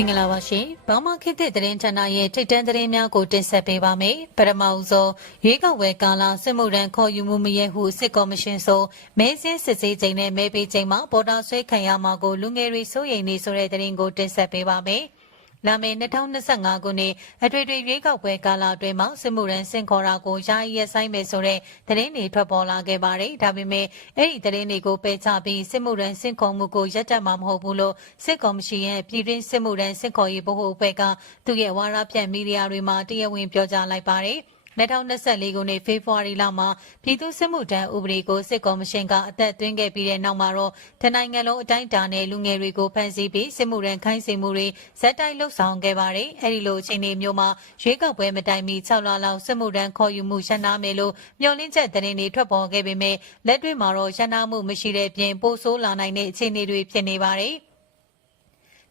င်္ဂလာပါရှင်။ဘာမခေတ်သစ်သတင်းဌာနရဲ့ထိတ်တန့်သတင်းများကိုတင်ဆက်ပေးပါမယ်။ပထမဦးဆုံးရွေးကောက်ပွဲကာလစစ်မှုထမ်းခေါ်ယူမှုမရဲဟုစစ်ကော်မရှင်ဆိုမဲစင်းစစ်ဆေးချိန်နဲ့မဲပေးချိန်မှာပေါ်တာဆွဲခံရမှာကိုလူငယ်တွေစိုးရိမ်နေဆိုတဲ့သတင်းကိုတင်ဆက်ပေးပါမယ်။ လာမယ့်2025ခုနှစ်အထွေထွေရွေးကောက်ပွဲကာလအတွင်းမှာစစ်မှုရန်စင်ခေါ်တာကိုယာယီရပ်ဆိုင်းမယ်ဆိုတဲ့သတင်းတွေထွက်ပေါ်လာခဲ့ပါတယ်။ဒါပေမဲ့အဲ့ဒီသတင်းတွေကိုပယ်ချပြီးစစ်မှုရန်စင်ခေါ်မှုကိုရပ်တန့်မှာမဟုတ်ဘူးလို့စစ်ကော်မရှင်ရဲ့ပြည်တွင်းစစ်မှုရန်စင်ခေါ်ရေးဗဟိုအဖွဲ့ကသူ့ရဲ့ဝါရဖြန့်မီဒီယာတွေမှာတရားဝင်ပြောကြားလိုက်ပါတယ်။ 2024ခုနှစ်ဖေဖော်ဝါရီလမှာပြည်သူ့စစ်မှုထမ်းဥပဒေကိုစစ်ကော်မရှင်ကအသက်သွင်းခဲ့ပြီးတဲ့နောက်မှာတော့တနိုင်ငံလုံးအတိုင်းအတာနဲ့လူငယ်တွေကိုဖမ်းဆီးပြီးစစ်မှုရန်ခိုင်းစေမှုတွေဇက်တိုက်လှုပ်ဆောင်ခဲ့ပါတယ်။အဲဒီလိုအချိန်တွေမျိုးမှာရွေးကောက်ပွဲမတိုင်မီ6လလောက်စစ်မှုရန်ခေါ်ယူမှုရှင်းနာမယ်လို့မျှော်လင့်ချက်သတင်းတွေထွက်ပေါ်ခဲ့ပေမဲ့လက်တွေ့မှာတော့ရှင်းနာမှုမရှိတဲ့ပြင်ပိုဆိုးလာနိုင်တဲ့အခြေအနေတွေဖြစ်နေပါတယ်။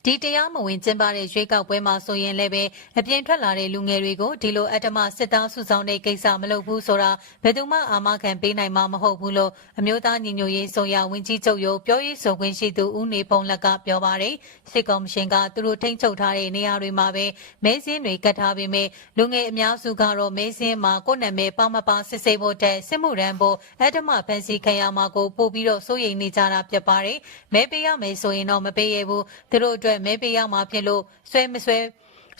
ဒီတရားမဝင်ကျင်းပတဲ့ရွေးကောက်ပွဲမှာဆိုရင်လည်းပဲအပြင်ထွက်လာတဲ့လူငယ်တွေကိုဒီလိုအတ္တမစစ်သားစုဆောင်တဲ့ကိစ္စမလုပ်ဘူးဆိုတာဘယ်သူမှအာမခံပေးနိုင်မှာမဟုတ်ဘူးလို့အမျိုးသားညီညွတ်ရေးဆိုရဝန်ကြီးချုပ်ရုံးပြောရေးဆိုခွင့်ရှိသူဦးနေဖုံးလက်ကပြောပါတယ်စစ်ကော်မရှင်ကသူတို့ထိန်းချုပ်ထားတဲ့နေရာတွေမှာပဲမဲစင်းတွေကတ်ထားပေမဲ့လူငယ်အများစုကတော့မဲစင်းမှာကိုယ်နာမည်ပါမပါစစ်ဆေးဖို့တဲ့စစ်မှုရန်ဖို့အတ္တမဖန်စီခံရမှာကိုပို့ပြီးတော့စိုးရိမ်နေကြတာဖြစ်ပါတယ်မဲပေးရမယ်ဆိုရင်တော့မပေးရဘူးသူတို့အတွက်မဲပေးရမှာဖြစ်လို့ဆွဲမဆွဲ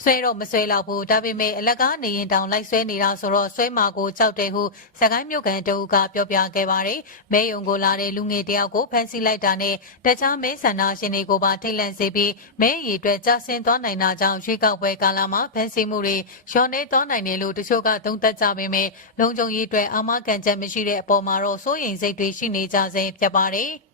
ဆွဲတော့မဆွဲတော့ဘူးဒါပေမဲ့အလက်ကားနေရင်တောင်လိုက်ဆွဲနေတာဆိုတော့ဆွဲမာကိုကြောက်တယ်ဟုစကိုင်းမြို့ကန်တအုပ်ကပြောပြခဲ့ပါတယ်မဲယုံကိုလာတဲ့လူငယ်တယောက်ကိုဖမ်းဆီးလိုက်တာနဲ့တခြားမဲဆန္ဒရှင်တွေကိုပါထိတ်လန့်စေပြီးမဲရည်အတွက်ကြာဆင်းသွားနိုင်တာကြောင့်ရွေးကောက်ပွဲကာလမှာဖမ်းဆီးမှုတွေလျှော်နေသွားနိုင်တယ်လို့တချို့ကသုံးသပ်ကြပေမဲ့လုံခြုံရေးအတွက်အာမခံချက်မရှိတဲ့အပေါ်မှာတော့စိုးရိမ်စိတ်တွေရှိနေကြဆဲဖြစ်ပါတယ်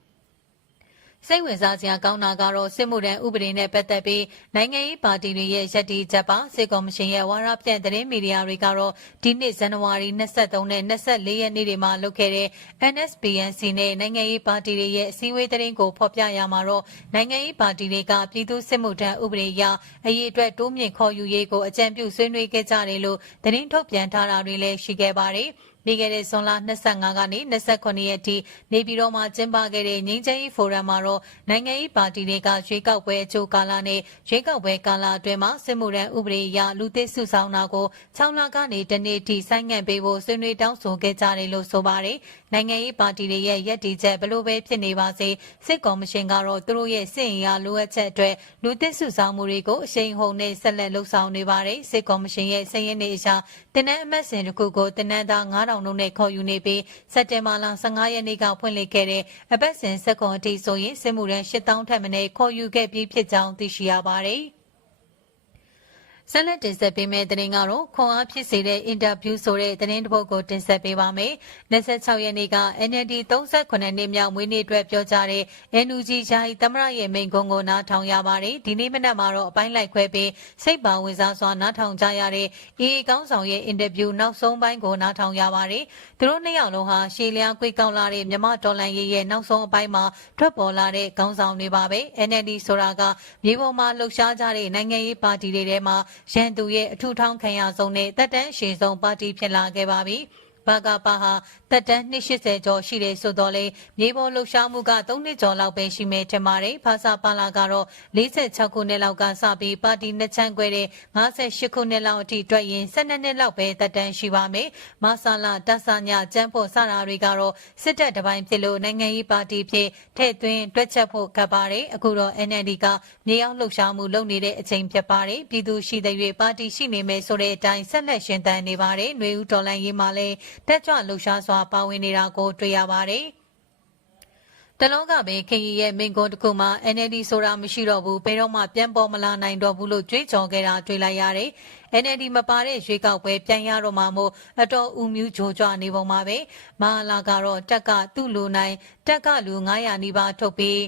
စိတ်ဝင်စားစရာကောင်းတာကတော့စစ်မှုထမ်းဥပဒေနဲ့ပတ်သက်ပြီးနိုင်ငံရေးပါတီတွေရဲ့ရည်တည်ချက်ပါစစ်ကော်မရှင်ရဲ့ဝါရပြန့်သတင်းမီဒီယာတွေကတော့ဒီနှစ်ဇန်နဝါရီ23နဲ့24ရက်နေ့တွေမှာလုပ်ခဲ့တဲ့ NSPNC နဲ့နိုင်ငံရေးပါတီတွေရဲ့အစည်းအဝေးသတင်းကိုဖော်ပြရမှာတော့နိုင်ငံရေးပါတီတွေကပြည်သူစစ်မှုထမ်းဥပဒေအရအရေးအတွက်တိုးမြင့်ခေါ်ယူရေးကိုအကြံပြုဆွေးနွေးခဲ့ကြတယ်လို့သတင်းထုတ်ပြန်ထားတာတွေလည်းရှိခဲ့ပါတယ်။ ပြီးခဲ့တဲ့ဇွန်လ25ကနေ29ရက်ထိနေပြည်တော်မှာကျင်းပခဲ့တဲ့ငြိမ်းချမ်းရေးဖိုရမ်မှာတော့နိုင်ငံရေးပါတီတွေကရွေးကောက်ပွဲအကျိုးကာလနဲ့ရွေးကောက်ပွဲကာလအတွင်းမှာစစ်မှုထမ်းဥပဒေအရလူသစ်စုဆောင်တာကို6လကနေတနေ့ထိဆိုင်းငံ့ပေးဖို့ဆွေးနွေးတောင်းဆိုခဲ့ကြတယ်လို့ဆိုပါတယ်။နိုင်ငံရေးပါတီတွေရဲ့ရည်တည်ချက်ဘလို့ပဲဖြစ်နေပါစေစစ်ကော်မရှင်ကတော့သူတို့ရဲ့စစ်အင်အားလိုအပ်ချက်အတွက်လူသစ်စုဆောင်မှုတွေကိုအရှိန်ဟုန်နဲ့ဆက်လက်လှုပ်ဆောင်နေပါတယ်။စစ်ကော်မရှင်ရဲ့စည်ရင်းနေအရာတင်တဲ့အမတ်စဉ်တစ်ခုကိုတင်တဲ့သား9000 9000တို့နဲ့ခေါ်ယူနေပြီးစက်တင်ဘာလ15ရက်နေ့ကဖွင့်လှစ်ခဲ့တဲ့အပတ်စဉ်စက်ကွန်အထိဆိုရင်စစ်မှုရန်8000ထက်မနည်းခေါ်ယူခဲ့ပြီးဖြစ်ကြောင်းသိရှိရပါတယ်။ ဆက်လက်တင်ဆက်ပေးမယ့်သတင်းကတော့ခွန်အားဖြစ်စေတဲ့အင်တာဗျူးဆိုတဲ့သတင်းတစ်ပုဒ်ကိုတင်ဆက်ပေးပါမယ်။26ရက်နေ့က NLD 38နှစ်မြောက်မွေးနေ့အတွက်ပြောကြားတဲ့ NUG ယာယီသမရရဲ့မိန့်ခွန်းကိုနားထောင်ရပါတယ်။ဒီနေ့မနက်မှာတော့အပိုင်းလိုက်ခွဲပြီးစိတ်ပါဝင်စားစွာနားထောင်ကြရတဲ့အေးကောင်းဆောင်ရဲ့အင်တာဗျူးနောက်ဆုံးပိုင်းကိုနားထောင်ရပါတယ်။သူတို့နှစ်ယောက်လုံးဟာရှေးလျားကွေးကောက်လာတဲ့မြမတော်လန်ရေးရဲ့နောက်ဆုံးအပိုင်းမှာထွက်ပေါ်လာတဲ့ခေါင်းဆောင်တွေပါပဲ။ NLD ဆိုတာကမြေပေါ်မှာလှုပ်ရှားကြတဲ့နိုင်ငံရေးပါတီတွေထဲမှာရန်သူရဲ့အထူးထောင်းခံရဆုံးနဲ့တက်တန်းရှည်ဆုံးပါတီဖြစ်လာခဲ့ပါပြီ။ ဘာကပါဟာတက်တန်း280ကျော်ရှိတယ်ဆိုတော့လေမြေပေါ်လှုပ်ရှားမှုက3နှစ်ကျော်လောက်ပဲရှိမယ်ထင်ပါတယ်ဖာစာပါလာကတော့46ခုနှစ်လောက်ကစပြီးပါတီနှစ်ချမ်းခွဲတဲ့58ခုနှစ်လောက်အထိတွက်ရင်12နှစ်လောက်ပဲတက်တန်းရှိပါမယ်မဆာလာတဆာညာကျန်းဖို့စတာတွေကတော့စစ်တပ်တပိုင်းဖြစ်လို့နိုင်ငံရေးပါတီဖြစ်ထဲ့သွင်းတွက်ချက်ဖို့ကပ်ပါတယ်အခုတော့ NLD ကမြေအောင်လှုပ်ရှားမှုလုပ်နေတဲ့အချိန်ဖြစ်ပါတယ်ပြည်သူရှိတဲ့၍ပါတီရှိနေမယ်ဆိုတဲ့အတိုင်းဆက်လက်ရှင်သန်နေပါတယ်ຫນွေဦးတော်လိုင်းရေးမှာလည်းတက်ကြွလှုပ်ရှားစွာပါဝင်နေတာကိုတွေ့ရပါတယ်။တလုံးကပဲခင်ရီရဲ့မိန်ကွန်းတစ်ခုမှာ NLD ဆိုတာမရှိတော့ဘူးဘယ်တော့မှပြန်ပေါ်မလာနိုင်တော့ဘူးလို့ကြွေးကြော်ခဲ့တာတွေ့လိုက်ရတယ်။ NLD မပါတဲ့ရွေးကောက်ပွဲပြန်ရတော့မှမို့အတော်ဦးမြူးဂျိုကြွနေပုံပါပဲ။မဟာလာကတော့တက်ကသူ့လူနိုင်တက်ကလူ900နီးပါးထုတ်ပြီး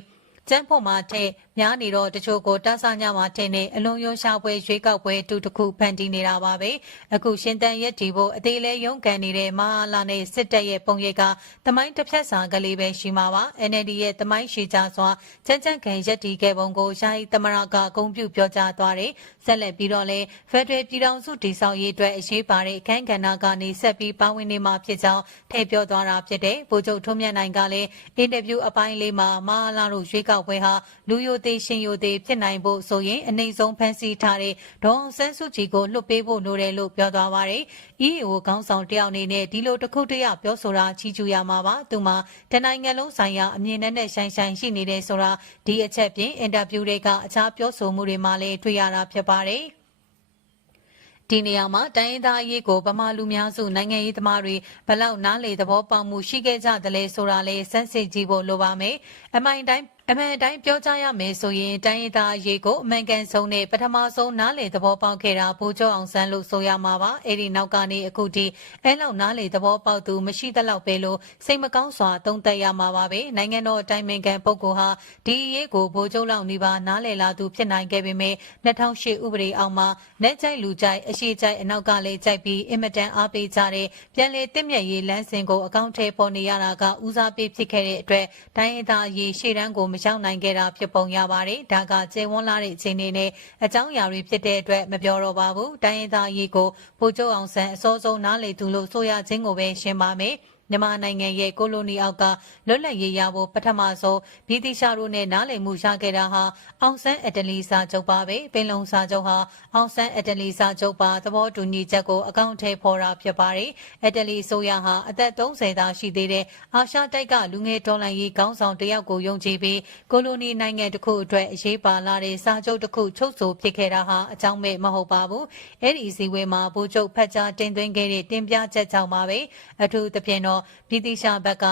ကျန်းဖို့မှာထက် များနေတော့တချို့ကိုတဆညမှာထင်နေအလုံးရုံးရှာပွဲရွေးကောက်ပွဲတူတခုဖန်တီးနေတာပါပဲအခုရှင်တန်ရက်တီဖို့အသေးလဲရုံးကန်နေတဲ့မဟာလာနဲ့စစ်တပ်ရဲ့ပုံရိပ်ကတမိုင်းတစ်ဖြတ်စာကလေးပဲရှိမှာပါ NLD ရဲ့တမိုင်းရှိကြစွာချမ်းချမ်းခံရက်တီခဲ့ပုံကိုယာယီသမရကအကုန်ပြုပြောကြားသွားတယ်ဆက်လက်ပြီးတော့လဲဖက်ဒရယ်ပြည်ထောင်စုတည်ဆောက်ရေးအတွက်အရေးပါတဲ့အခမ်းကဏ္ဍကနေဆက်ပြီးပါဝင်နေမှာဖြစ်ကြောင်းထည့်ပြောသွားတာဖြစ်တယ်ဗိုလ်ချုပ်ထွန်းမြတ်နိုင်ကလည်းအင်တာဗျူးအပိုင်းလေးမှာမဟာလာတို့ရွေးကောက်ပွဲဟာလူယိုသေးရှင်ယိုသေးဖြစ်နိုင်ဖို့ဆိုရင်အနိုင်ဆုံးဖန်ဆီးထားတဲ့ဒေါအောင်ဆန်းစုကြည်ကိုလွတ်ပေးဖို့လိုတယ်လို့ပြောသွားပါတယ်။ EAO ခေါင်းဆောင်တယောက်အနေနဲ့ဒီလိုတစ်ခုတည်းပြောဆိုတာချီးကျူးရမှာပါ။သူမှာတနိုင်ငံလုံးဆိုင်ရာအမြင်နဲ့နဲ့ဆိုင်ဆိုင်ရှိနေတယ်ဆိုတာဒီအချက်ပြင်အင်တာဗျူးတွေကအခြားပြောဆိုမှုတွေမှာလည်းတွေ့ရတာဖြစ်ပါတယ်။ဒီနေရာမှာတိုင်းရင်းသားအရေးကိုဗမာလူများစုနိုင်ငံရေးသမားတွေဘလောက်နားလေသဘောပေါက်မှုရှိခဲ့ကြသလဲဆိုတာလေးစမ်းစစ်ကြည့်ဖို့လိုပါမယ်။အမိုင်တိုင်း အမှန်အတိုင်းပြောကြရမယ်ဆိုရင်တိုင်းရင်းသားအရေးကိုအမှန်ကန်ဆုံးနဲ့ပထမဆုံးနားလေသဘောပေါက်ခဲ့တာဗိုလ်ချုပ်အောင်ဆန်းလို့ဆိုရမှာပါအဲ့ဒီနောက်ကနေအခုထိအဲလောက်နားလေသဘောပေါက်သူမရှိသလောက်ပဲလို့စိတ်မကောင်းစွာသုံးသပ်ရမှာပါပဲနိုင်ငံတော်အတိုင်ပင်ခံပုဂ္ဂိုလ်ဟာဒီအရေးကိုဗိုလ်ချုပ်လောက်နေပါနားလေလာသူဖြစ်နိုင်ခဲ့ပေမဲ့2008ဥပဒေအောက်မှာလက်ကျိုက်လူကြိုက်အရှိကြိုက်အနောက်ကလည်းကြိုက်ပြီးအင်မတန်အားပေးကြတဲ့ပြန်လေတင့်မြတ်ရေးလမ်းစဉ်ကိုအကောင့်ထဲပေါ်နေရတာကဦးစားပေးဖြစ်ခဲ့တဲ့အတွက်တိုင်းရင်းသားအရေးရှေ့တန်းကိုမရောက်နိုင်ခဲ့တာဖြစ်ပုံရပါတယ်။ဒါကကျေဝန်းလာတဲ့အခြေအနေနဲ့အကြောင်းအရာတွေဖြစ်တဲ့အတွက်မပြောတော့ပါဘူး။တိုင်းရင်းသားအရေးကိုဗိုလ်ချုပ်အောင်ဆန်းအစောဆုံးနားလေသူလို့ဆိုရခြင်းကိုပဲရှင်းပါမယ်။ မြန်မာနိုင်ငံရဲ့ကိုလိုနီအောက်ကလွတ်လပ်ရေးရဖို့ပထမဆုံးဗြိတိရှားတို့နဲ့နားလည်မှုရခဲ့တာဟာအောင်ဆန်းအတလီစာချုပ်ပါပဲပင်လုံစာချုပ်ဟာအောင်ဆန်းအတလီစာချုပ်ပါသဘောတူညီချက်ကိုအကောင့်ထဲပေါ်တာဖြစ်ပါတယ်အတလီဆိုရဟာအသက်30သာရှိသေးတဲ့အာရှတိုက်ကလူငယ်တော်လှန်ရေးခေါင်းဆောင်တယောက်ကိုယုံကြည်ပြီးကိုလိုနီနိုင်ငံတစ်ခုအတွက်အရေးပါလာတဲ့စာချုပ်တစ်ခုချုပ်ဆိုဖြစ်ခဲ့တာဟာအကြောင်းမဲ့မဟုတ်ပါဘူးအဲ့ဒီစီဝေမှာဗိုလ်ချုပ်ဖက်ကြားတင်သွင်းခဲ့တဲ့တင်ပြချက်ကြောင့်ပါပဲအထူးသဖြင့်တော့ပြည်တိရှာဘက်က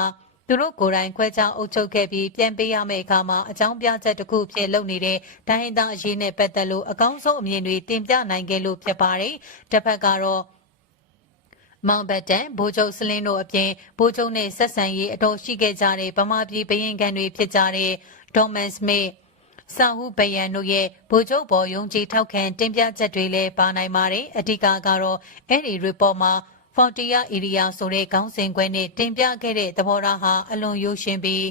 သူတို့ကိုယ်တိုင်ခွဲခြားအုပ်ချုပ်ခဲ့ပြီးပြန်ပေးရမယ့်အခါမှာအကြောင်းပြချက်တစ်ခုဖြစ်လုပ်နေတဲ့ဒိုင်းသားအရေးနဲ့ပတ်သက်လို့အကောင်းဆုံးအမြင်တွေတင်ပြနိုင်ခဲ့လို့ဖြစ်ပါတယ်။တစ်ဖက်ကတော့မောင်ဘတ်တန်ဗိုလ်ချုပ်စလင်းတို့အပြင်ဗိုလ်ချုပ်နဲ့ဆက်ဆံရေးအတော်ရှိခဲ့ကြတဲ့ဗမာပြည်ဘရင်ခံတွေဖြစ်ကြတဲ့ဒေါ်မန်စမစ်စာဟုဘယံတို့ရဲ့ဗိုလ်ချုပ်ပေါ်ယုံကြည်ထောက်ခံတင်ပြချက်တွေလည်းပါနိုင်ပါတယ်အဓိကကတော့အဲ့ဒီ report မှာ ဖော်တီယာဧရိယာဆိုတဲ့ခေါင်းစဉ်ခွဲနဲ့တင်ပြခဲ့တဲ့သဘောထားဟာအလွန်ရိုးရှင်းပြီး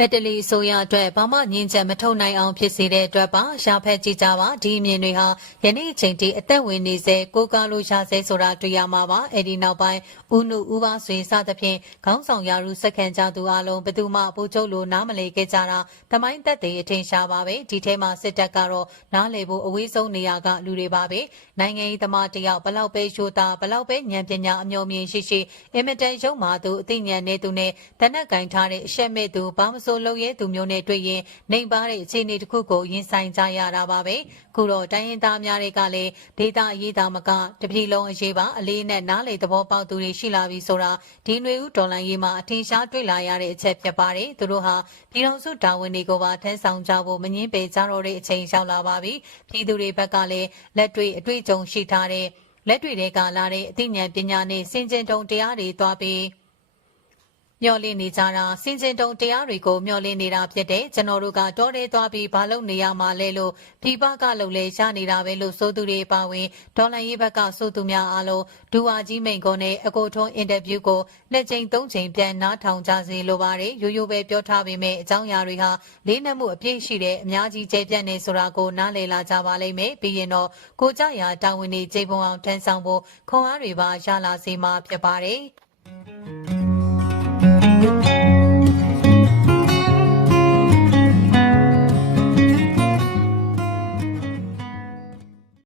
အက်တလီဆိုရအတွက်ဘာမှငင်းချက်မထုတ်နိုင်အောင်ဖြစ်စေတဲ့အတွက်ပါရှာဖက်ကြည့်ကြပါဒီအမြင်တွေဟာယနေ့အချိန်ထိအသက်ဝင်နေစေကိုကားလို့ရှာစေဆိုတာတွေ့ရမှာပါအဲ့ဒီနောက်ပိုင်းဦးနုဦးပါဆွေစသဖြင့်ခေါင်းဆောင်ရာလူစက္ကန့်ကြသူအလုံးဘသူမှပူချုပ်လို့နားမလည်ခဲ့ကြတာတမိုင်းသက်တွေအထင်ရှားပါပဲဒီထဲမှာစစ်တပ်ကတော့နားလေဖို့အဝေးဆုံးနေရာကလူတွေပါပဲနိုင်ငံရေးသမားတယောက်ဘလောက်ပဲရှိုးတာဘလောက်ပဲဉာဏ်ပညာအမျိုးမြင်ရှိရှိအင်မတန်ရုံမာသူအသိဉာဏ်နဲ့သူနဲ့တနက်ကင်ထားတဲ့အရှက်မဲ့သူဘာမဆိုလုံရဲသူမျိုးနဲ့တွေ့ရင်နှိမ်ပါတဲ့အခြေအနေတစ်ခုကိုရင်ဆိုင်ကြရတာပါပဲခုတော့တိုင်းရင်းသားများတွေကလည်းဒေတာရေးတာမကတပြည်လုံးအရေးပါအလေးနဲ့နားလေသဘောပေါက်သူတွေရှိလာပြီဆိုတာဒီຫນွေဦးဒေါ်လာရေးမှာအထင်ရှားတွေ့လာရတဲ့အချက်ဖြစ်ပါတယ်သူတို့ဟာပြည်တော်စုတာဝန်တွေကိုပါထမ်းဆောင်ကြဖို့မငင်းပယ်ကြတော့တဲ့အချိန်ရောက်လာပါပြီပြည်သူတွေဘက်ကလည်းလက်တွေ့အတွေ့အကြုံရှိထားတဲ့လက်တွေ့တွေကလာတဲ့အသိဉာဏ်ပညာနဲ့စင်ကြင်တုံတရားတွေသွားပြီး မျော်လင့်နေကြတာစင်စင်တုံတရားတွေကိုမျော်လင့်နေတာဖြစ်တဲ့ကျွန်တော်တို့ကတောထဲသွားပြီးဘာလို့နေရမှာလဲလို့ပြပကလုံလဲရနေတာပဲလို့ဆိုသူတွေပါဝင်ဒေါ်လာရေးဘက်ကဆိုသူများအားလုံးဒူဝါကြီးမိန်ကုန်းနဲ့အကိုထုံးအင်တာဗျူးကိုနှစ်ချိန်သုံးချိန်ပြန်နားထောင်ကြစေလိုပါတယ်ရိုးရိုးပဲပြောထားပေမဲ့အကြောင်းအရာတွေဟာလေးနက်မှုအပြည့်ရှိတဲ့အများကြီးကျဲပြန့်နေဆိုတာကိုနားလည်လာကြပါလိမ့်မယ်ပြီးရင်တော့ကိုကြရာတာဝန်တွေခြေပုံအောင်ထမ်းဆောင်ဖို့ခွန်အားတွေပါရလာစေမှာဖြစ်ပါတယ်